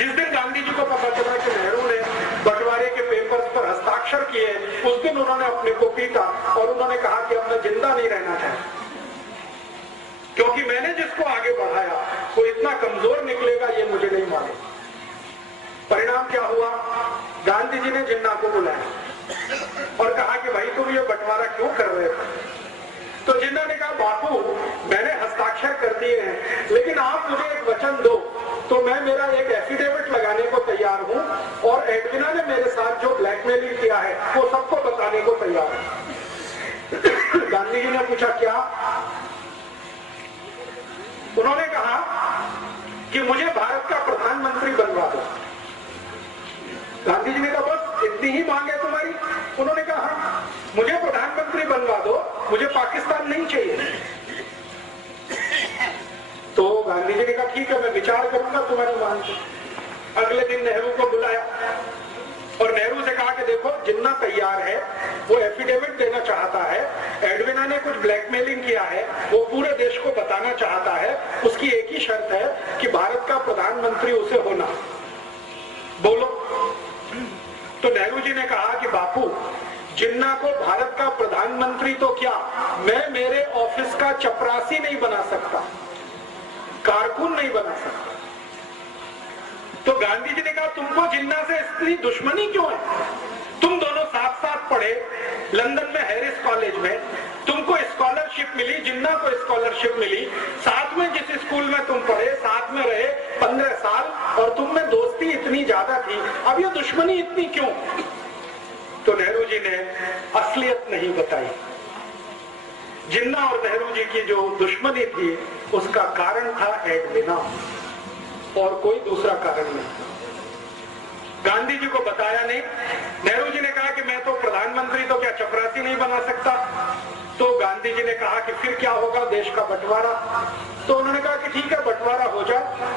जिस दिन गांधी जी को पता चला कि नेहरू ने बंटवारे के पेपर्स पर हस्ताक्षर किए, उस दिन उन्होंने अपने को पीटा और उन्होंने कहा कि अब मैं जिंदा नहीं रहना चाहता, क्योंकि मैंने जिसको आगे बढ़ाया वो इतना कमजोर निकलेगा ये मुझे नहीं मालूम। परिणाम क्या हुआ? गांधी जी ने जिन्ना को बुलाया और कहा कि भाई तुम ये बंटवारा क्यों कर रहे हो? तो जिन्ना ने कहा बापू मैंने हस्ताक्षर कर दिए हैं, लेकिन आप मुझे एक वचन दो तो मैं मेरा एक एफिडेविट लगाने को तैयार हूं और एडविना ने मेरे साथ जो ब्लैकमेलिंग किया है वो सबको बताने को तैयार है। गांधी जी ने पूछा क्या? उन्होंने कहा कि मुझे भारत का प्रधानमंत्री बनवा दो। गांधी जी ने कहा बस इतनी ही मांग है तुम्हारी? उन्होंने कहा हाँ, मुझे प्रधानमंत्री बनवा दो, मुझे पाकिस्तान नहीं चाहिए। तो गांधी जी ने कहा ठीक है मैं विचार करूंगा तुम्हारी मांग पर। अगले दिन नेहरू को बुलाया और नेहरू से कहा कि देखो जिन्ना तैयार है, वो एफिडेविट देना चाहता है, एडविना ने कुछ ब्लैकमेलिंग किया है, वो पूरे देश को बताना चाहता है, उसकी एक ही शर्त है कि भारत का प्रधानमंत्री उसे होना। बोलो। तो नेहरू जी ने कहा कि बापू जिन्ना को भारत का प्रधानमंत्री तो क्या, मैं मेरे ऑफिस का चपरासी नहीं बना सकता, कारकुन नहीं बना सकता। तो गांधी जी ने कहा तुमको जिन्ना से इतनी दुश्मनी क्यों है? तुम दोनों साथ साथ पढ़े लंदन में हैरिस कॉलेज में, तुमको स्कॉलरशिप मिली, जिन्ना को स्कॉलरशिप मिली, साथ में जिस स्कूल में तुम पढ़े साथ में रहे 15 साल और तुम में दोस्ती इतनी ज्यादा थी, अब ये दुश्मनी इतनी क्यों? तो नेहरू जी ने असलियत नहीं बताई। जिन्ना और नेहरू जी की जो दुश्मनी थी उसका कारण था एडविना और कोई दूसरा कारण नहीं। गांधी जी को बताया नहीं। नेहरू जी ने कहा कि मैं तो प्रधानमंत्री तो क्या चपरासी नहीं बना सकता? तो गांधी जी ने कहा कि फिर क्या होगा, देश का बंटवारा। तो उन्होंने कहा कि ठीक है बंटवारा हो जाए,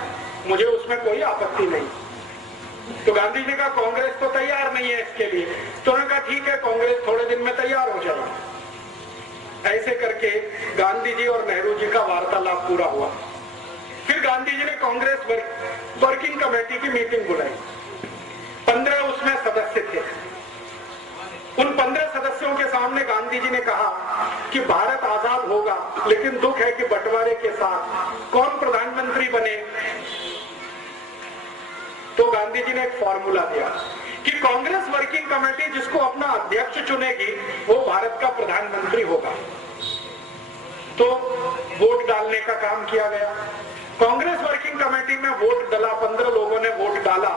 मुझे उसमें कोई आपत्ति नहीं। तो गांधी जी ने कहा कांग्रेस तो तैयार नहीं है इसके लिए। तो उन्होंने कहा ठीक है कांग्रेस थोड़े दिन में तैयार हो जाएगी। ऐसे करके गांधी जी और नेहरू जी का वार्तालाप पूरा हुआ। फिर गांधी जी ने कांग्रेस वर्किंग कमेटी की मीटिंग बुलाई। 15 उसमें सदस्य थे। उन 15 सदस्यों के सामने गांधी जी ने कहा कि भारत आजाद होगा, लेकिन दुख है कि बंटवारे के साथ कौन प्रधानमंत्री बने? तो गांधी जी ने एक फॉर्मूला दिया कि कांग्रेस वर्किंग कमेटी जिसको अपना अध्यक्ष चुनेगी वो भारत का प्रधानमंत्री होगा। तो वोट डालने का काम किया गया। कांग्रेस वर्किंग कमेटी में वोट डाला, 15 लोगों ने वोट डाला,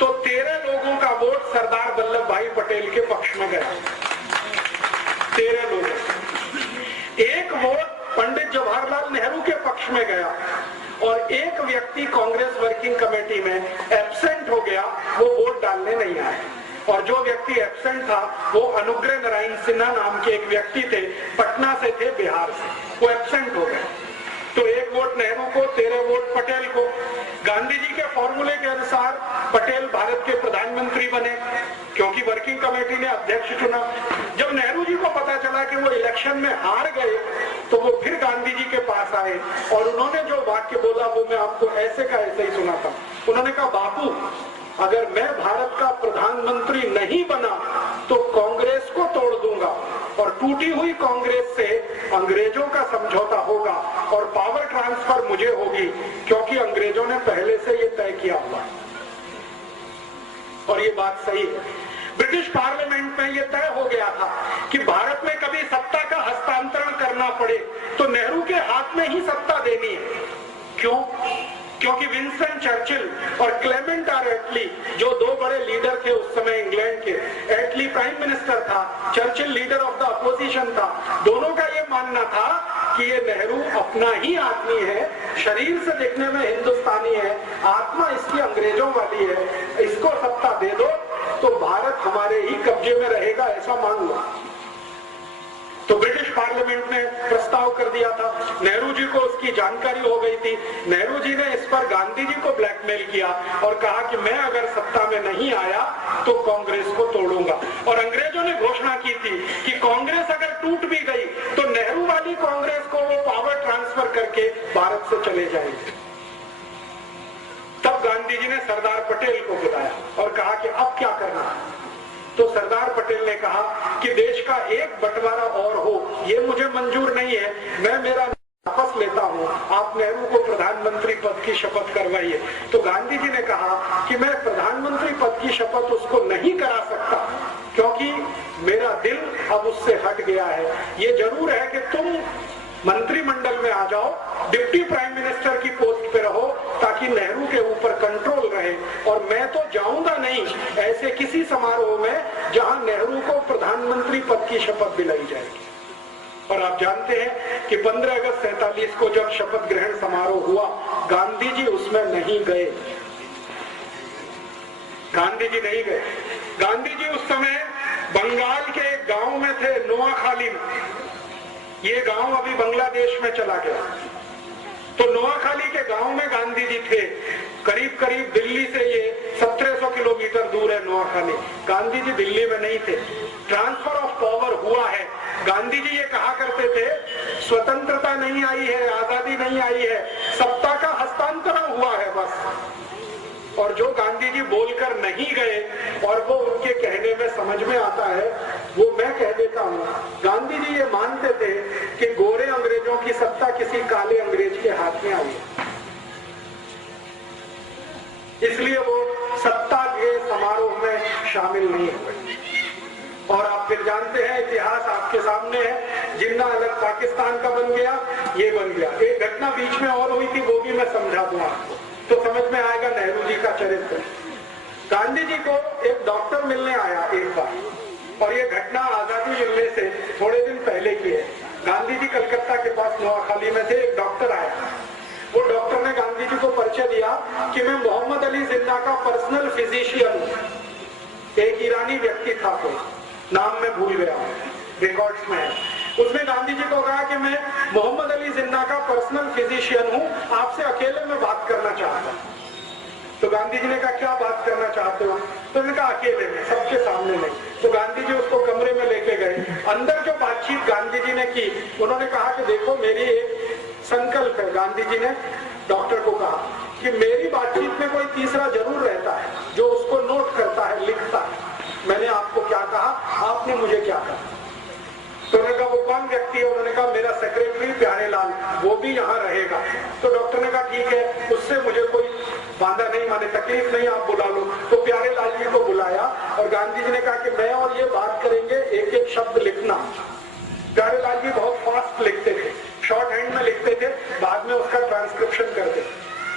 तो 13 लोगों का वोट सरदार वल्लभ भाई पटेल के पक्ष में गया। 13 लोग। एक वोट पंडित जवाहरलाल नेहरू के पक्ष में गया और एक व्यक्ति कांग्रेस वर्किंग कमेटी में एब्सेंट हो गया, वो वोट डालने नहीं आया। और जो व्यक्ति एब्सेंट था वो अनुग्रह नारायण सिन्हा नाम के एक व्यक्ति थे, पटना से थे, बिहार से, वो एब्सेंट हो गए। तो एक वोट नेहरू को, 13 वोट पटेल को। गांधी जी के फॉर्मूले के अनुसार पटेल भारत के प्रधानमंत्री बने क्योंकि वर्किंग कमेटी ने अध्यक्ष चुना। जब नेहरू जी को पता चला कि वो इलेक्शन में हार गए तो वो फिर गांधी जी के पास आए और उन्होंने जो वाक्य बोला वो मैं आपको ऐसे का ऐसे ही सुनाता। उन्होंने कहा बापू अगर मैं भारत का प्रधानमंत्री नहीं बना तो कांग्रेस को तोड़ दूंगा और टूटी हुई कांग्रेस से अंग्रेजों का समझौता होगा और पावर ट्रांसफर मुझे होगी क्योंकि अंग्रेजों ने पहले से ये तय किया हुआ। और ये बात सही है। ब्रिटिश पार्लियामेंट में ये तय हो गया था कि भारत में कभी सत्ता का हस्तांतरण करना पड़े तो नेहरू के हाथ में ही सत्ता देनी है। क्यों? क्योंकि विंस्टन चर्चिल और क्लेमेंट आर एटली जो दो बड़े लीडर थे उस समय इंग्लैंड के, एटली प्राइम मिनिस्टर था, Churchill leader of the opposition था, दोनों का ये मानना था कि ये नेहरू अपना ही आदमी है, शरीर से देखने में हिंदुस्तानी है, आत्मा इसकी अंग्रेजों वाली है, इसको सत्ता दे दो तो भारत हमारे ही कब्जे में रहेगा, ऐसा मान लो। तो ब्रिटिश पार्लियामेंट ने प्रस्ताव कर दिया था। नेहरू जी को उसकी जानकारी हो गई थी। नेहरू जी ने इस पर गांधी जी को ब्लैकमेल किया और कहा कि मैं अगर सत्ता में नहीं आया तो कांग्रेस को तोड़ूंगा। और अंग्रेजों ने घोषणा की थी कि कांग्रेस अगर टूट भी गई तो नेहरू वाली कांग्रेस को वो पावर ट्रांसफर करके भारत से चले जाएंगे। तब गांधी गांधी जी ने सरदार पटेल को बुलाया और कहा कि अब क्या करना है। तो सरदार पटेल ने कहा कि देश का एक बंटवारा और हो, ये मुझे मंजूर नहीं है, मैं मेरा वापस लेता हूँ, आप नेहरू को प्रधानमंत्री पद की शपथ करवाइए। तो गांधी जी ने कहा कि मैं प्रधानमंत्री पद की शपथ उसको नहीं करा सकता, क्योंकि मेरा दिल अब उससे हट गया है। ये जरूर है कि तुम मंत्रिमंडल में आ जाओ, डिप्टी प्राइम मिनिस्टर की पोस्ट पे रहो, ताकि नेहरू के ऊपर कंट्रोल रहे, और मैं तो जाऊंगा नहीं ऐसे किसी समारोह में जहां नेहरू को प्रधानमंत्री पद की शपथ दिलाई जाएगी। और आप जानते हैं कि 15 अगस्त 47 को जब शपथ ग्रहण समारोह हुआ, गांधी जी उसमें नहीं गए। गांधी जी नहीं गए। गांधी जी उस समय बंगाल के एक गांव में थे, नोआखाली में। ये गांव अभी बांग्लादेश में चला गया। तो नोआखाली के गांव में गांधी जी थे। करीब करीब दिल्ली से ये 1700 किलोमीटर दूर है नोआखाली। गांधी जी दिल्ली में नहीं थे। ट्रांसफर ऑफ पावर हुआ है। गांधी जी ये कहा करते थे, स्वतंत्रता नहीं आई है, आजादी नहीं आई है, सत्ता का हस्तांतरण हुआ है बस। और जो गांधी जी बोलकर नहीं गए और वो उनके कहने में समझ में आता है, वो मैं कह देता हूँ। गांधी जी ये मानते थे कि गोरे अंग्रेजों की सत्ता किसी काले अंग्रेज के हाथ में आई है, इसलिए वो सत्ता के समारोह में शामिल नहीं हुए। और आप फिर जानते हैं, इतिहास आपके सामने है, जिन्ना अलग पाकिस्तान का बन गया, ये बन गया। एक घटना बीच में और हुई थी, वो भी मैं समझा दूं आपको, तो समझ में आएगा नेहरू जी का चरित्र। गांधी जी को एक डॉक्टर मिलने आया एक बार, और ये घटना आजादी मिलने से थोड़े दिन पहले की है। गांधी जी कलकत्ता के पास नोआखाली में थे, एक डॉक्टर आया। वो डॉक्टर ने गांधी जी को परिचय दिया कि मैं मोहम्मद अली जिन्ना का पर्सनल फिजिशियन हूं। एक ईरानी व्यक्ति था, कोई नाम मैं भूल गया, रिकॉर्ड्स में है। उसने गांधी जी को कहा कि मैं मोहम्मद अली जिन्ना का पर्सनल फिजिशियन हूं, आपसे अकेले में बात करना चाहता हूं। तो गांधी जी ने कहा क्या बात करना चाहते हो? तो उन्होंने कहा अकेले में, सबके सामने नहीं। तो गांधी जी उसको कमरे में लेके गए। अंदर जो बातचीत गांधी जी ने की, उन्होंने कहा कि देखो मेरी एक संकल्प है। गांधी जी ने डॉक्टर को कहा कि मेरी बातचीत में कोई तीसरा जरूर रहता है जो उसको नोट करता है, लिखता है। मैंने आपको क्या कहा, आपने मुझे क्या कहा। तो उन्होंने कहा वो कौन व्यक्ति है? उन्होंने कहा मेरा सेक्रेटरी प्यारेलाल, वो भी यहाँ रहेगा। तो डॉक्टर ने कहा ठीक है, उससे मुझे कोई बांधा नहीं, माने तकलीफ नहीं, आप बुला लो। तो प्यारेलाल जी को बुलाया और गांधी जी ने कहा कि मैं और ये बात करेंगे, एक एक शब्द लिखना। प्यारेलाल जी बहुत फास्ट लिखते थे, शॉर्ट हैंड में लिखते थे, बाद में उसका ट्रांसक्रिप्शन करते।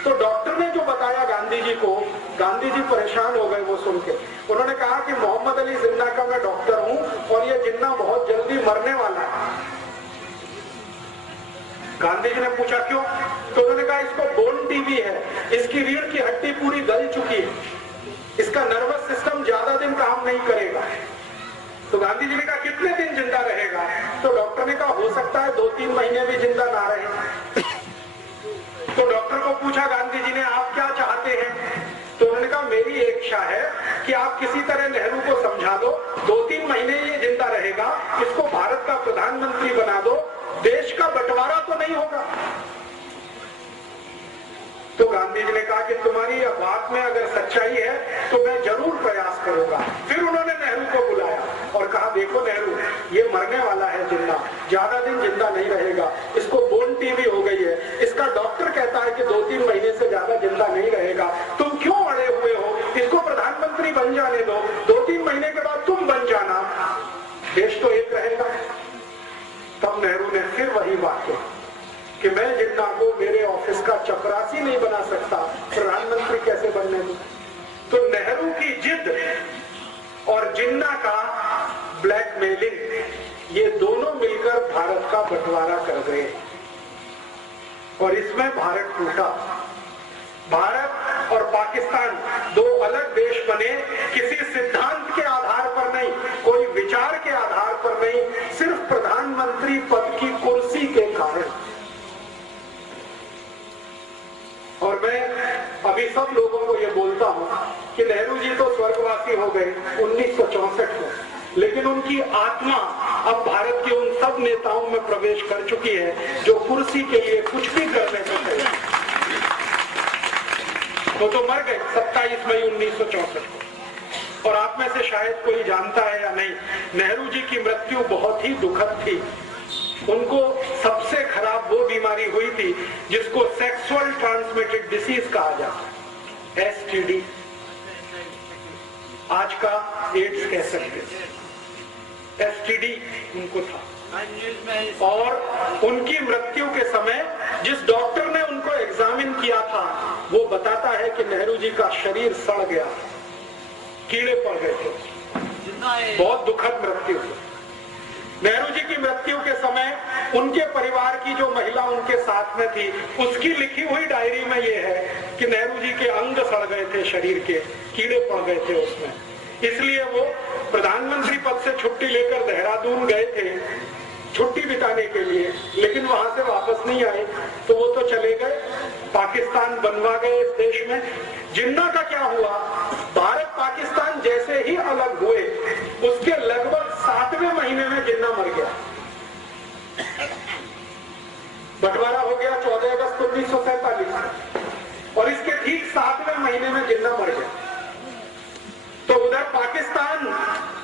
तो डॉक्टर ने जो बताया गांधी जी को, गांधी जी परेशान हो गए वो सुन के। उन्होंने कहा कि मोहम्मद अली जिन्ना का मैं डॉक्टर हूं और ये जिन्ना बहुत जल्दी मरने वाला है। गांधी जी ने पूछा क्यों? तो उन्होंने कहा इसको बोन टीबी है, इसकी रीढ़ की हड्डी पूरी गल चुकी है, इसका नर्वस सिस्टम ज्यादा दिन काम नहीं करेगा। तो गांधी जी ने कहा कितने दिन जिंदा रहेगा? तो डॉक्टर ने कहा हो सकता है 2-3 महीने भी जिंदा ना रहे। तो डॉक्टर को पूछा गांधी जी ने आप क्या चाहते हैं? तो उन्होंने कहा मेरी एक इच्छा है कि आप किसी तरह नेहरू को समझा दो, 2-3 महीने ये जिंदा रहेगा, इसको भारत का प्रधानमंत्री बना दो, देश का बंटवारा तो नहीं होगा। तो गांधी जी ने कहा कि तुम्हारी यह बात में अगर सच्चाई है तो मैं जरूर प्रयास करूंगा। फिर उन्होंने नेहरू को बुलाया और कहा देखो नेहरू, ये मरने वाला है जिन्ना, ज्यादा दिन जिंदा नहीं रहेगा, इसको बोन टीबी हो गई है, इसका डॉक्टर कहता है कि 2-3 महीने से ज्यादा जिंदा नहीं रहेगा, तुम क्यों अड़े हुए हो? इसको प्रधानमंत्री बन जाने दो, 2-3 महीने के बाद तुम बन जाना, देश तो एक रहेगा। तब नेहरू ने फिर वही बात कही कि मैं जिन्ना को मेरे ऑफिस का चपरासी नहीं बना सकता, प्रधानमंत्री कैसे बनने दूं? तो नेहरू की जिद और जिन्ना का ब्लैकमेलिंग, ये दोनों मिलकर भारत का बंटवारा कर गए और इसमें भारत टूटा। भारत और पाकिस्तान दो अलग देश बने, किसी सिद्धांत के आधार पर नहीं, कोई विचार के आधार पर नहीं, सिर्फ प्रधानमंत्री पद की कुर्सी के कारण। और मैं अभी सब लोगों को ये बोलता हूं कि नेहरू जी तो स्वर्गवासी हो गए 1964 में, लेकिन उनकी आत्मा अब भारत के उन सब नेताओं में प्रवेश कर चुकी है जो कुर्सी के लिए कुछ भी करने को तैयार। तो मर गए 27 मई 1964 को। और आप में से शायद कोई जानता है या नहीं, नेहरू जी की मृत्यु बहुत ही दुखद थी। उनको सबसे खराब वो बीमारी हुई थी जिसको सेक्सुअल ट्रांसमिटेड डिसीज कहा जाता है, STD, आज का एड्स कह सकते हैं। STD उनको था। और उनकी मृत्यु के समय जिस डॉक्टर ने उनको एग्जामिन किया था वो बताता है कि नेहरू जी का शरीर सड़ गया, कीड़े पड़ गए थे। बहुत दुखद मृत्यु। नेहरू जी की मृत्यु के समय उनके परिवार की जो महिला उनके साथ में थी उसकी लिखी हुई डायरी में ये है कि नेहरू जी के अंग सड़ गए थे, शरीर के कीड़े पड़ गए थे उसमें, इसलिए वो प्रधानमंत्री पद से छुट्टी लेकर देहरादून गए थे छुट्टी बिताने के लिए, लेकिन वहां से वापस नहीं आए। तो वो तो चले गए, पाकिस्तान बनवा गए इस देश में। जिन्ना का क्या हुआ, भारत पाकिस्तान जैसे ही अलग हुए उसके लगभग 7वें महीने में जिन्ना मर गया। बंटवारा हो गया 14 अगस्त 1947 और इसके ठीक 7वें महीने में जिन्ना मर गया। तो उधर पाकिस्तान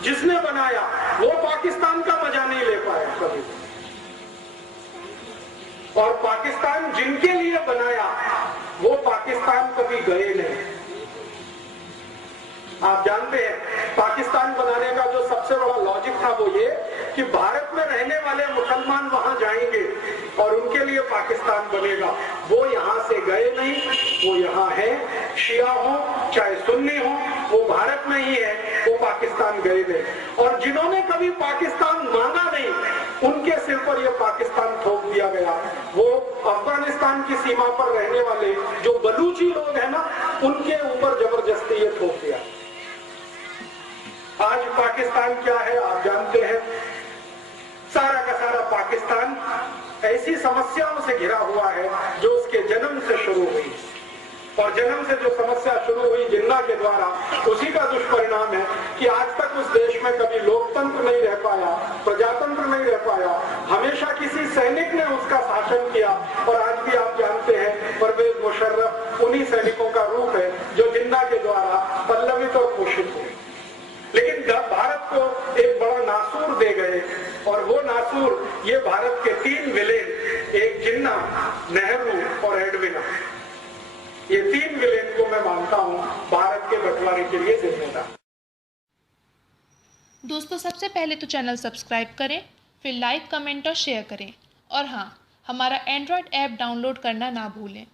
जिसने बनाया वो पाकिस्तान का मजा नहीं ले पाया कभी, और पाकिस्तान जिनके लिए बनाया वो पाकिस्तान कभी गए नहीं। आप जानते हैं पाकिस्तान बनाने का जो सबसे बड़ा लॉजिक था वो ये कि भारत में रहने वाले मुसलमान वहां जाएंगे और उनके लिए पाकिस्तान बनेगा। वो यहां से गए नहीं, वो यहां है, शिया हो चाहे सुन्नी हो, वो भारत में ही है, वो पाकिस्तान गए नहीं। और जिन्होंने कभी पाकिस्तान मांगा नहीं उनके सिर पर यह पाकिस्तान थोप दिया गया। वो अफगानिस्तान की सीमा पर रहने वाले जो बलूची लोग हैं ना, उनके ऊपर जबरदस्ती ये थोप दिया। आज पाकिस्तान क्या है आप जानते हैं, सारा का सारा पाकिस्तान ऐसी समस्याओं से घिरा हुआ है जो उसके जन्म से शुरू हुई, और जन्म से जो समस्या शुरू हुई जिन्ना के द्वारा, उसी का दुष्परिणाम है कि आज तक उस देश में कभी लोकतंत्र नहीं रह पाया, प्रजातंत्र नहीं रह पाया, हमेशा किसी सैनिक ने उसका शासन किया। और आज भी आप जानते हैं परवेज मुशर्रफ उन्हीं सैनिकों का रूप है जो जिन्ना के द्वारा पल्लवित और पोषित हुए। लेकिन भारत को एक बड़ा नासूर दे गए, और वो नासूर ये भारत के 3 विलेन, एक जिन्ना, नेहरू और एडविना, ये 3 विलेन को मैं मानता हूं भारत के बंटवारे के लिए जिम्मेदार। दोस्तों सबसे पहले तो चैनल सब्सक्राइब करें, फिर लाइक, कमेंट और शेयर करें, और हाँ, हमारा एंड्रॉयड ऐप डाउनलोड करना ना भूलें।